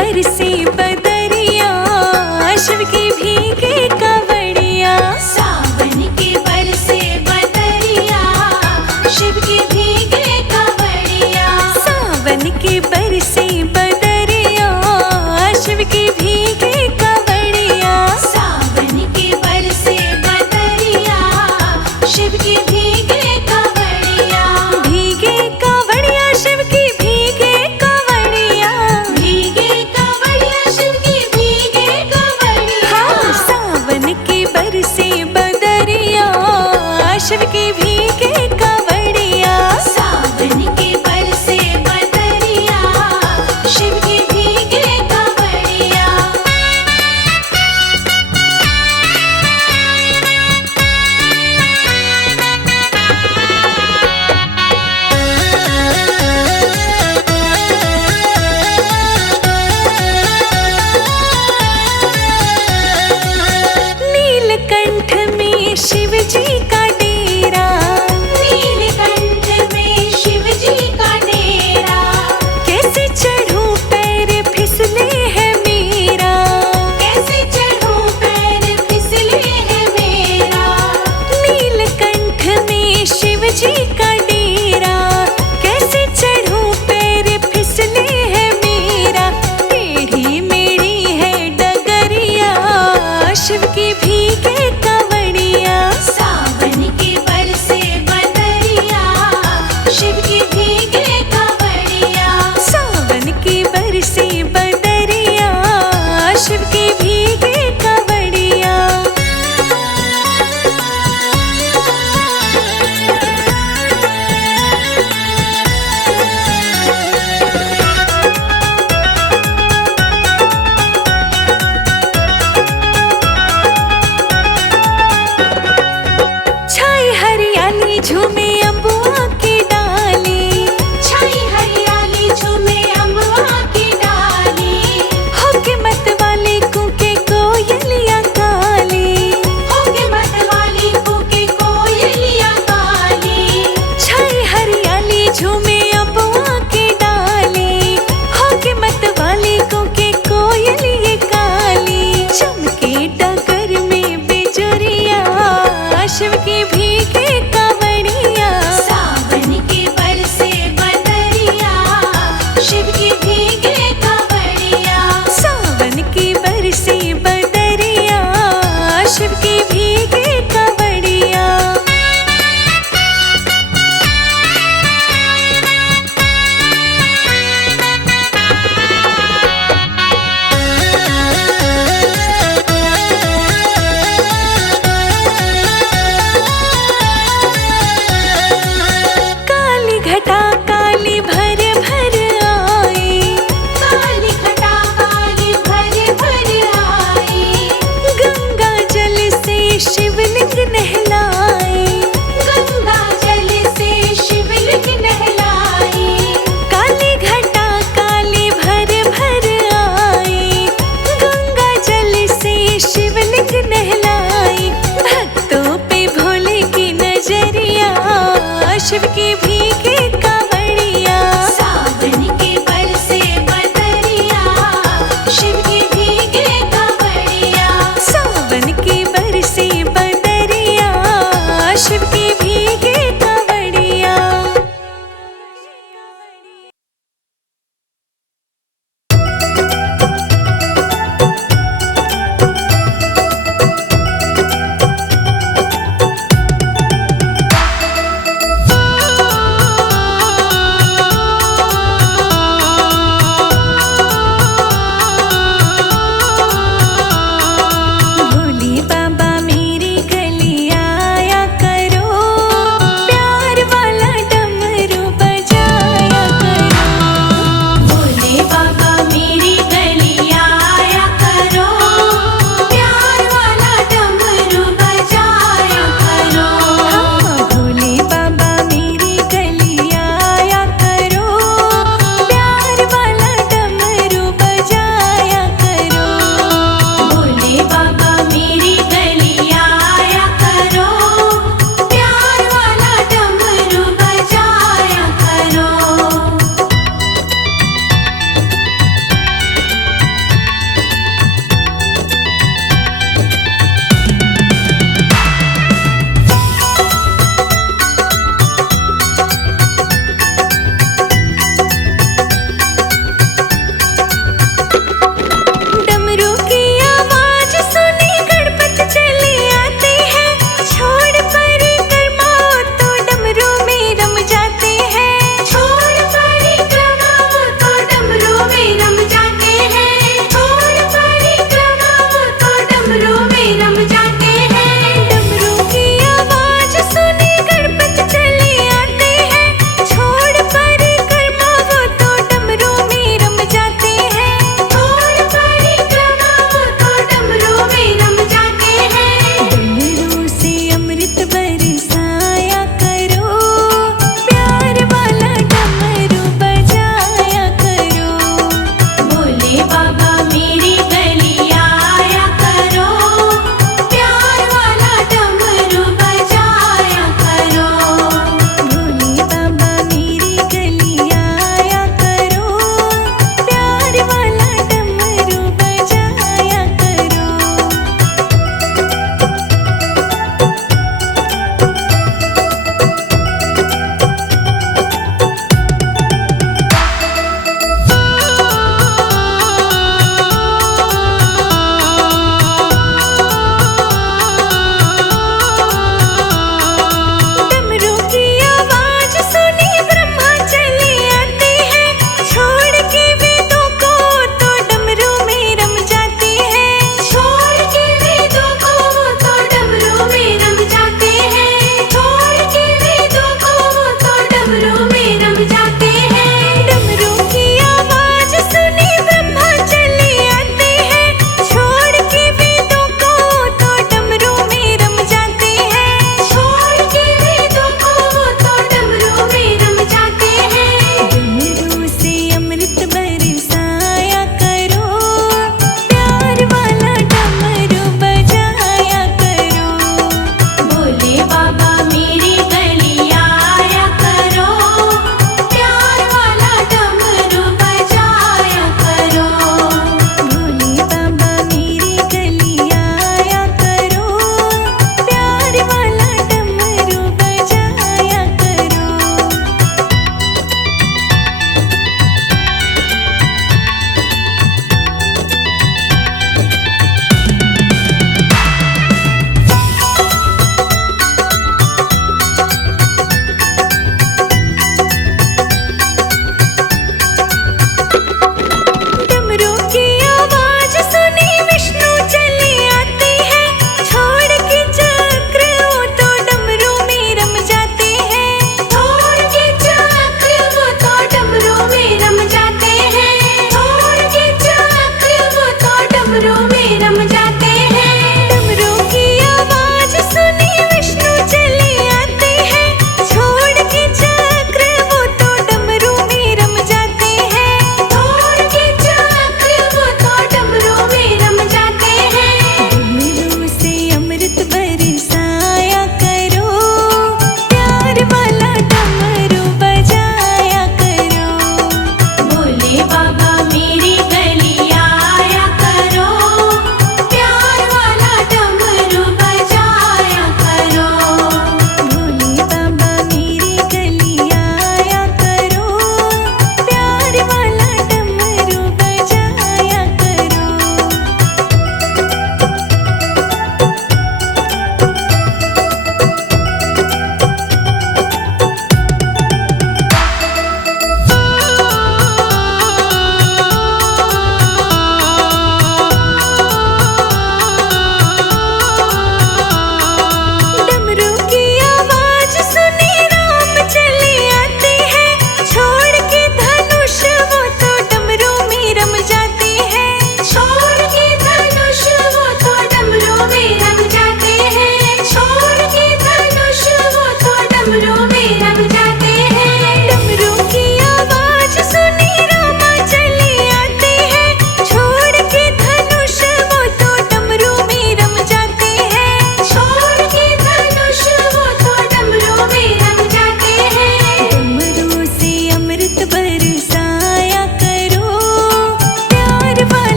बरसे बदरिया, शिव की भीगे कांवड़िया। सावन के बरसे बदरिया, शिव की भीगे कांवड़िया। सावन के बरसे बदरिया, शिव की भीगे कांवड़िया। सावन के बरसे बदरिया, शिव की भीगे कांवड़िया। भीगे कांवड़िया, शिव की भीगे कांवड़िया। भीगे कांवड़िया, शिव की भीगे कांवड़िया। हाँ, सावन के बरसे बदरिया, शिव की भीगे कांवड़िया। सावन के बरसे बदरिया, शिव की भीगे कांवड़िया। नीलकंठ में शिव जी का डेरा। नीलकंठ में शिव जी का डेरा। कैसे चढ़ूं पैर फिसले है मेरा। कैसे चढ़ूं पैर फिसले है मेरा। नीलकंठ में शिव जी का डेरा, कैसे चढ़ूं पैर फिसले है मेरा। टेढ़ी मेढ़ी है डगरिया, शिव की भीगे कांवड़िया। सावन के बरसे बदरिया, शिव की भीगे कांवड़िया। सावन के बरसे बदरिया, शिव की भीगे कांवड़िया। छाई हरियाली झूमे अम्बुआ की डाली।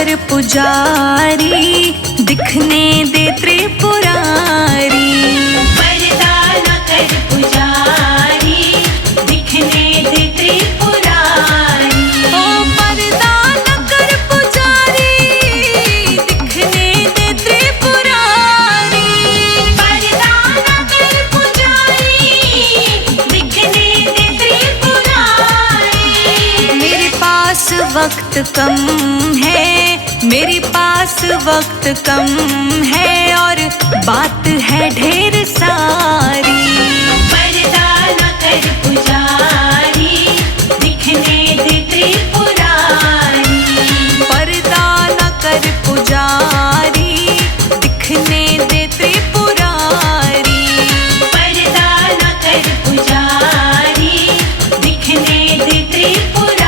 कर पुजारी, दिखने दे त्रिपुरारी। पर्दा न कर पुजारी, दिखने दे त्रिपुरारी। ओ पर्दा न कर पुजारी, दिखने दे त्रिपुरारी। पर्दा न कर पुजारी, दिखने दे त्रिपुरारी। मेरे पास वक्त कम है, मेरे पास वक्त कम है, और बात है ढेर सारी। पर्दा न कर पुजारी, दिखने दे त्रिपुरारी। पर्दा न कर पुजारी, दिखने दे त्रिपुरारी। पर्दा न कर पुजारी, दिखने दे त्रिपुरारी।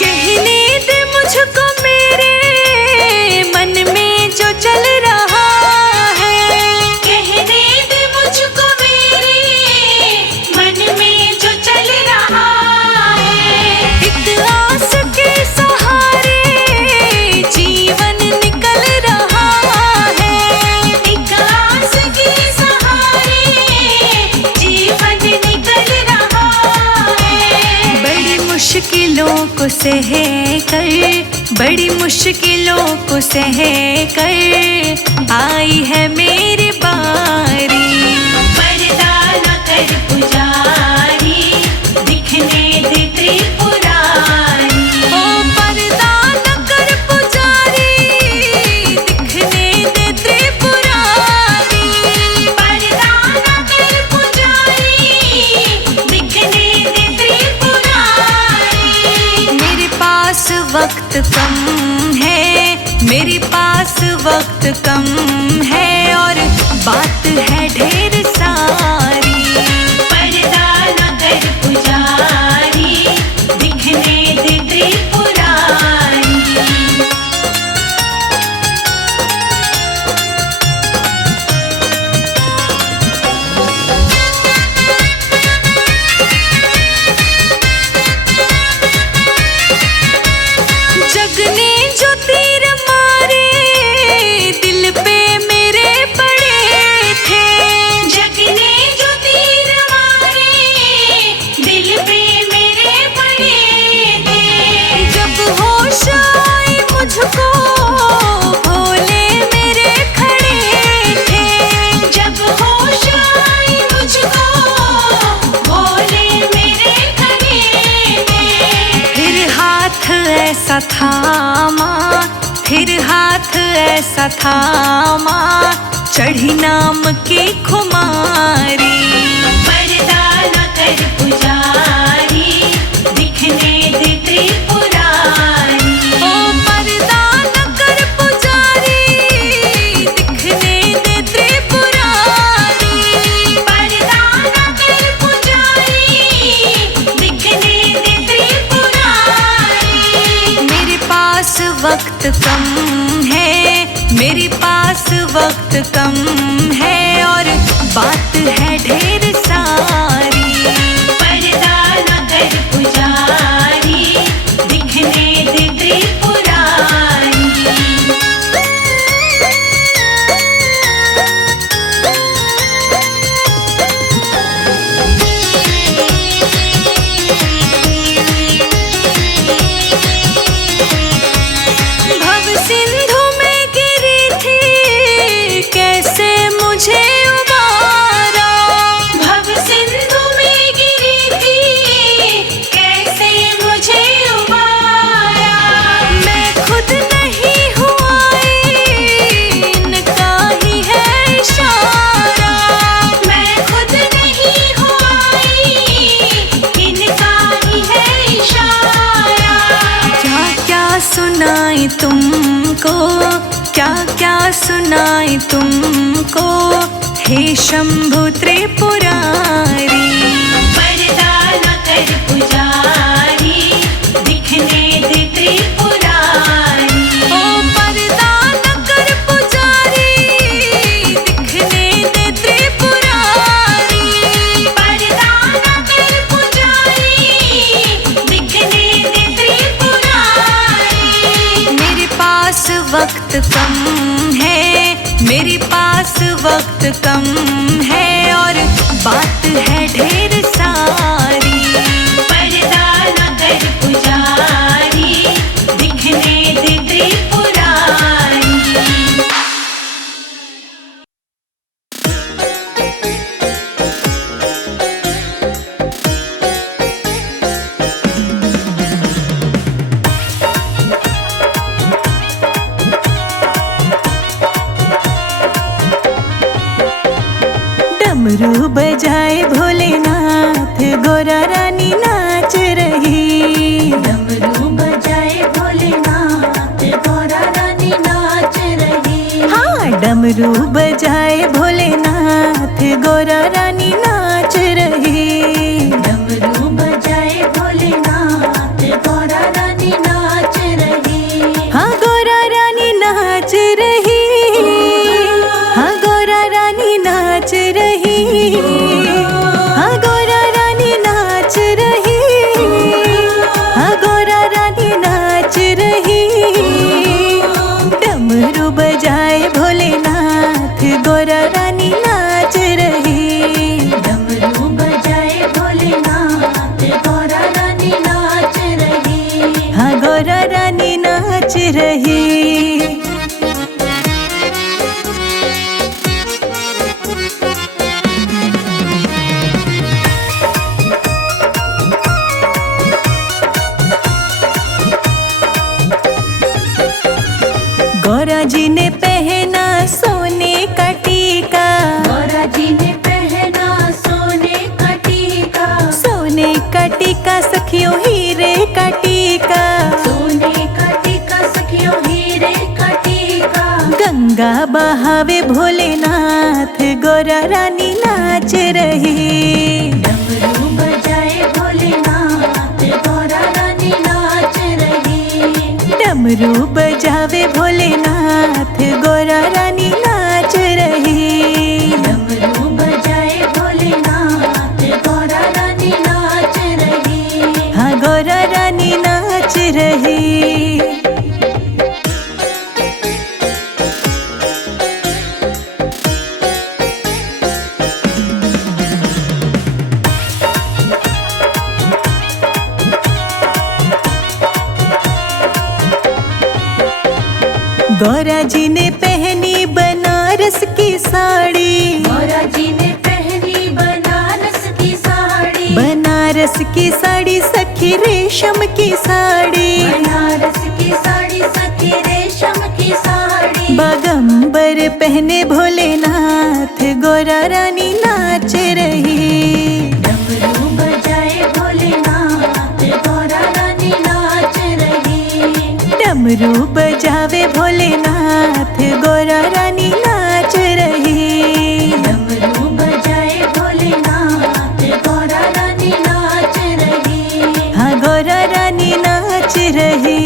कहने दे मुझको मेरे मन में जो चल रहा है। कहने दे मुझको मेरे मन में जो चल रहा है। एक आस के सहारे जीवन निकल रहा है। एक आस के सहारे जीवन निकल रहा है। बड़ी मुश्किलों को सह कर, बड़ी मुश्किलों को सह कर आई है मेरी बारी। पर्दा न कर पुजारी, दिखने दे त्रिपुरारी। ओ पर्दा न कर पुजारी, दिखने दे त्रिपुरारी। पर्दा न कर पुजारी, दिखने दे त्रिपुरारी। मेरे पास वक्त कम है, मेरे पास वक्त कम है, और बात है ढेर सारी। पर्दा न कर पुजारी, दिखने दे त्रिपुरारी। जगने जो तीर मारे दिल पे मेरे पड़े थे। जगने जो तीर मारे दिल पे मेरे पड़े थे। जब होश आई मुझको भोले मेरे खड़े थे। जब होश आई मुझको भोले मेरे खड़े थे। फिर हाथ ऐसा थामा, फिर हाथ ऐसा थामा, चढ़ी नाम की खुमारी। पर्दा न कर पुजारी, दिखने दे त्रिपुरारी। ओ पर्दा न कर पुजारी, दिखने दे त्रिपुरारी। पर्दा न कर पुजारी, दिखने दे त्रिपुरारी। मेरे पास वक्त कम है, मेरे पास वक्त कम है, और बात है ढेर सारी। पर्दा न कर पुजारी, दिखने दे त्रिपुरारी। भव सिंधु में गिरी थी, कैसे मुझे उबारा। भव सिंधु में गिरी थी, कैसे मुझे उबारा। मैं खुद नहीं हुआ, इनका ही है इशारा। मैं खुद नहीं हुआ, इनका ही है इशारा। क्या क्या सुनाई तुमको, क्या क्या सुनाई तुमको, हे शंभु त्रिपुरारी। पर्दा न कर पुजारी, दिखने दे त्रिपुरारी। ओ वक्त कम है, मेरे पास वक्त कम है और बात है ढेर सारी। पर्दा न कर पुजारी, दिखने दे त्रिपुरारी। डमरू बजाए भोलेनाथ, गोरा रानी नाच रही। डमरू बजाए भोलेनाथ, गोरा रानी नाच रही। हाँ, डमरू बजाए भोलेनाथ, गोरा रानी नाच रही। डमरू बजाए भोलेनाथ, गोरा रानी नाच रही। हाँ, गोरा रानी नाच रही। हाँ, गोरा रानी नाच रही। हाँ, गोरा रानी नाच रही। हाँ, गोरा रानी नाच रही। डमरू बजाए भोलेनाथ, गोरा रानी नाच रही। डमरू बजाए भोलेनाथ, गोरा रानी नाच रही। हाँ, गोरा रानी नाच रही। गौरा जी ने पहना सोने का टीका। गौरा जी ने पहना सोने का टीका। सोने का टीका सखियों हीरे का टीका। सोने का टीका सखियों हीरे का टीका। गंगा बहावे भोलेनाथ, गोरा रानी नाच रही। डमरू बजाए भोलेनाथ, गोरा रानी नाच रही। डमरू बजावे भोलेनाथ, गोरा रानी नाच रही। डमरू बजाए भोलेनाथ, गोरा रानी नाच रही। हाँ, गोरा रानी नाच रही। गौरा जी ने पहनी बनारस की साड़ी। गौरा जी ने पहनी बनारस की साड़ी। बनारस की साड़ी सखी रेशम की साड़ी। बनारस की साड़ी सखी रेशम की साड़ी। बागंबर पहने भोलेनाथ, गोरा रानी नाच रही। डमरू बजाए भोलेनाथ, गोरा रानी नाच रही। डमरू बजावे भोलेनाथ, गोरा रानी नाच रही। डमरू बजाए भोलेनाथ, गोरा रानी नाच रही। हाँ, गोरा रानी नाच रही।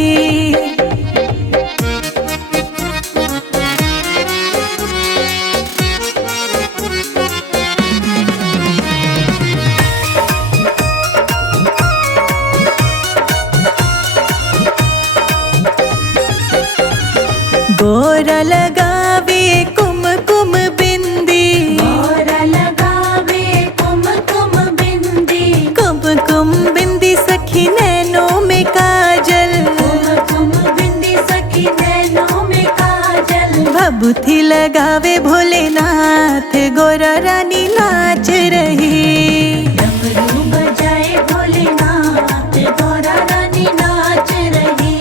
गोरा लगावे कुमकुम बिंदी। गोरा लगावे कुमकुम बिंदी। कुमकुम बिंदी सखी नैनों में काजल। कुमकुम बिंदी सखी नैनों में काजल। भभूति लगावे भोलेनाथ, गोरा रानी नाच रही। डमरू बजाए भोलेनाथ, गोरा रानी नाच रही।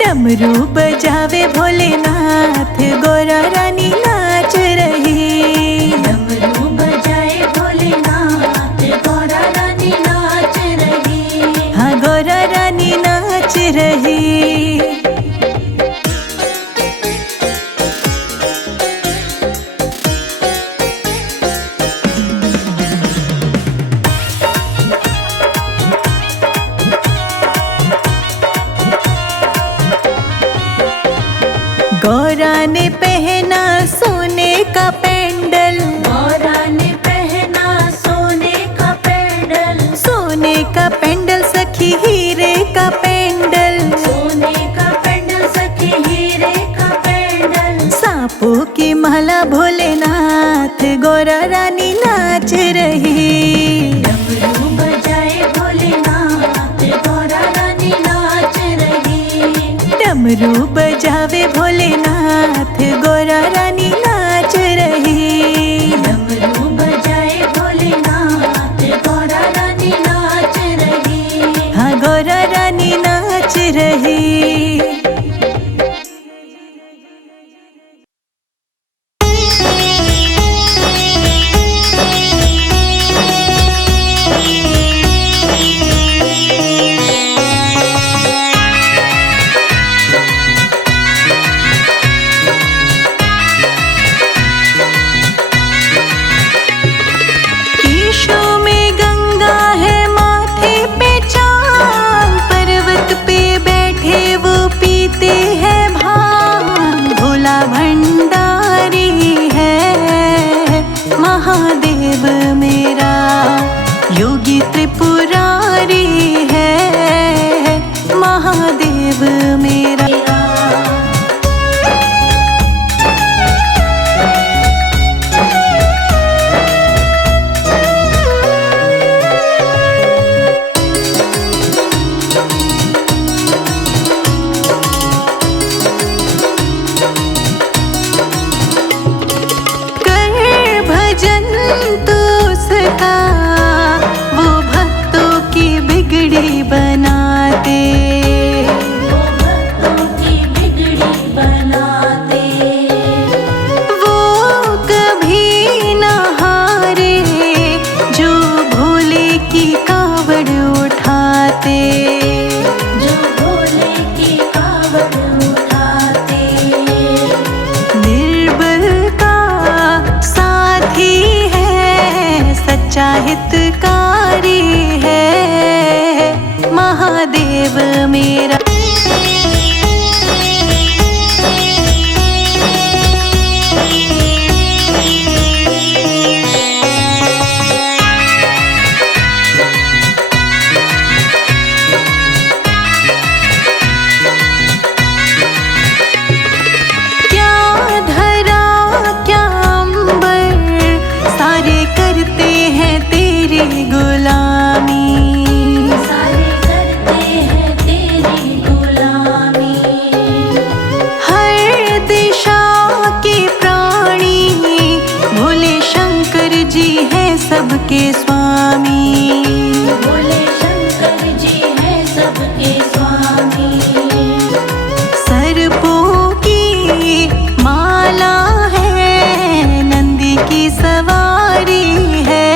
डमरू बजावे भोलेनाथ, गोरा रानी नाच रही। डमरू बजाए भोलेनाथ, गोरा रानी नाच रही। हाँ, गोरा रानी नाच रही। गौरा ने पहना सोने डमरू बजावे भोलेनाथ, गौरा रानी नाच रही। डमरू बजाए भोलेनाथ, गौरा रानी नाच रही। हाँ, गौरा रानी नाच रही। महादेव मेरा योगी त्रिपुरारी है, महादेव मेरा। बनाते वो भक्तों की बिगड़ी बनाते। वो कभी न हारे जो भोले की कावड़ उठाते, जो भोले की कावड़ उठाते। निर्बल का साथी है, सच्चा हितकारी है, महादेव मेरा। क्या धरा क्या अंबर, सारे करते हैं तेरी गुलामी। हर दिशा के प्राणी भोले शंकर जी हैं सबके स्वामी, भोले शंकर जी हैं सबके स्वामी। सर्पों की माला है, नंदी की सवारी है।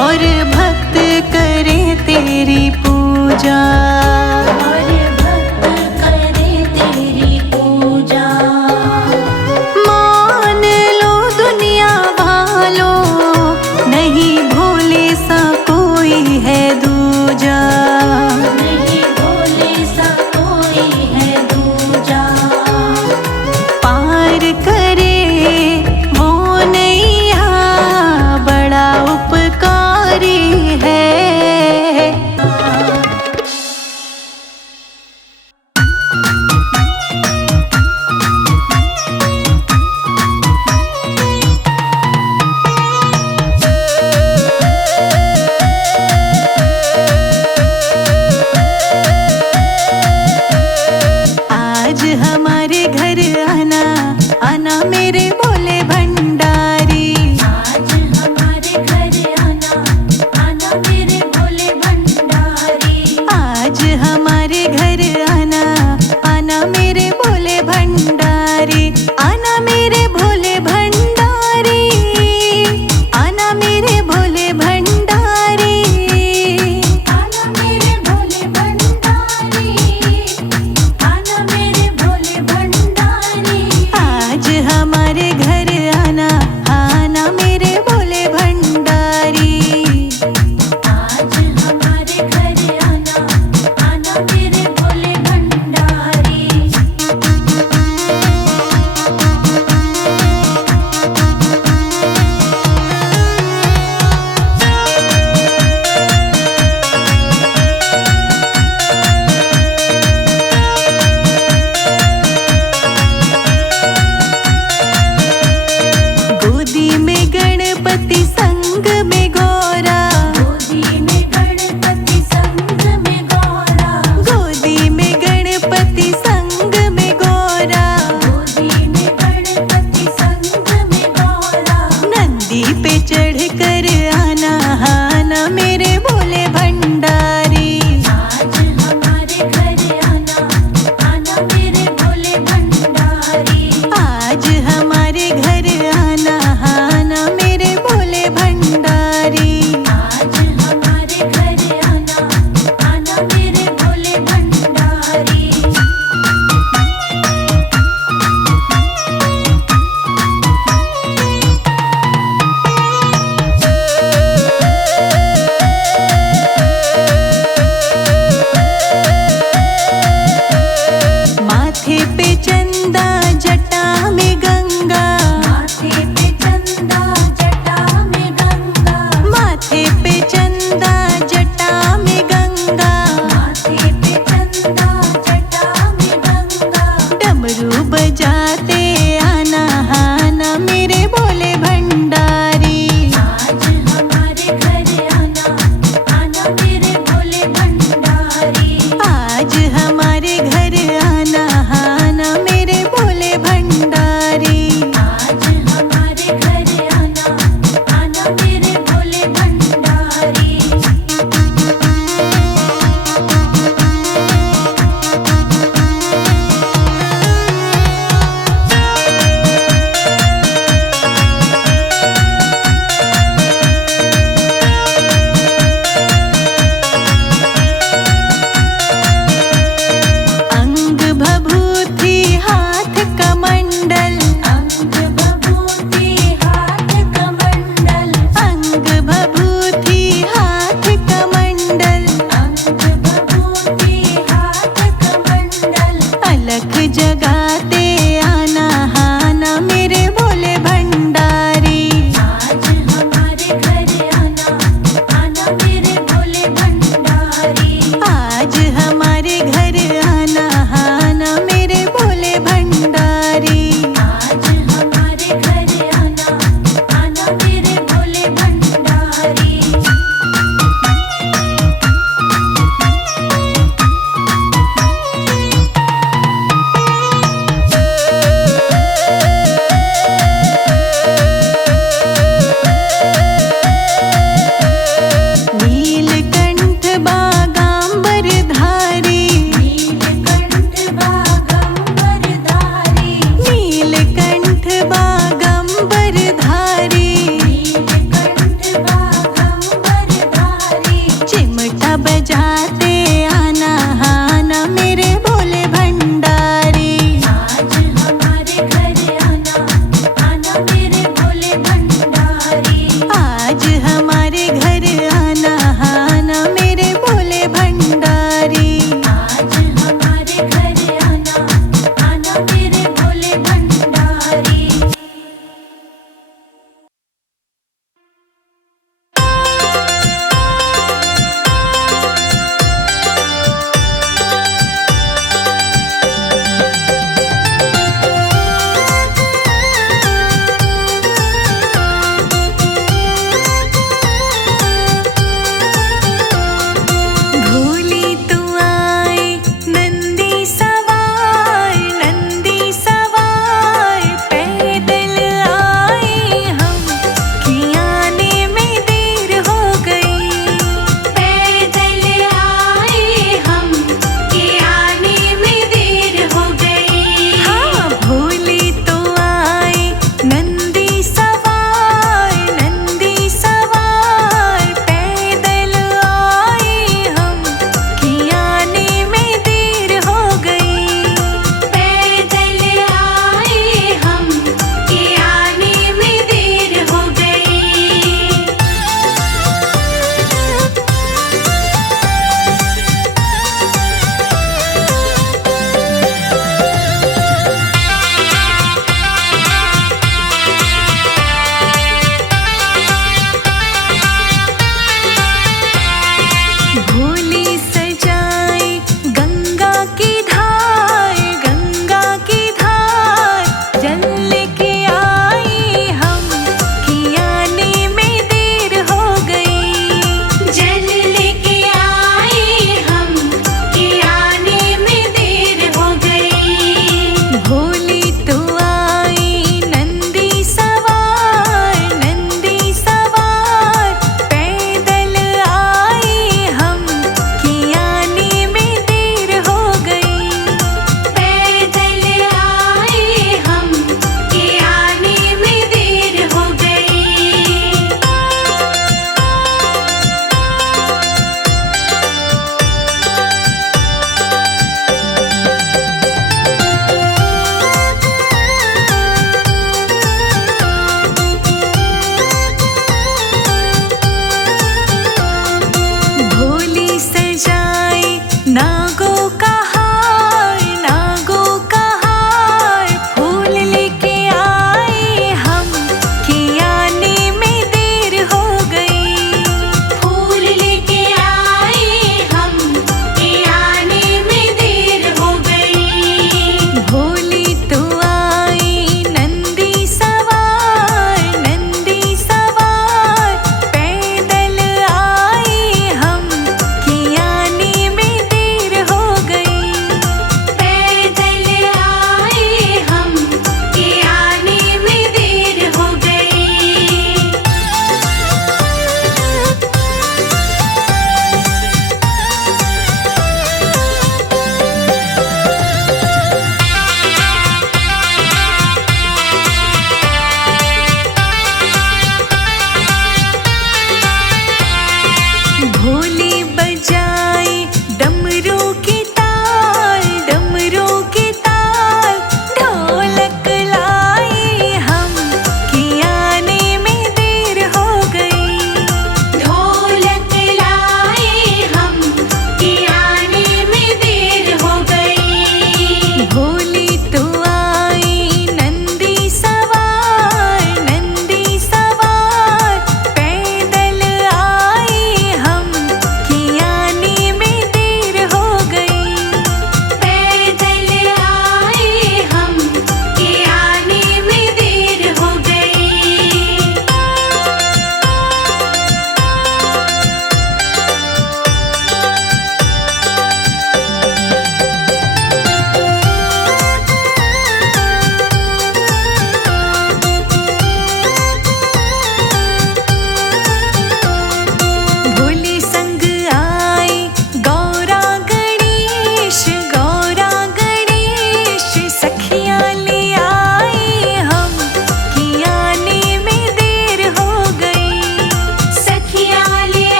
और भक्त करे तेरी पूजा।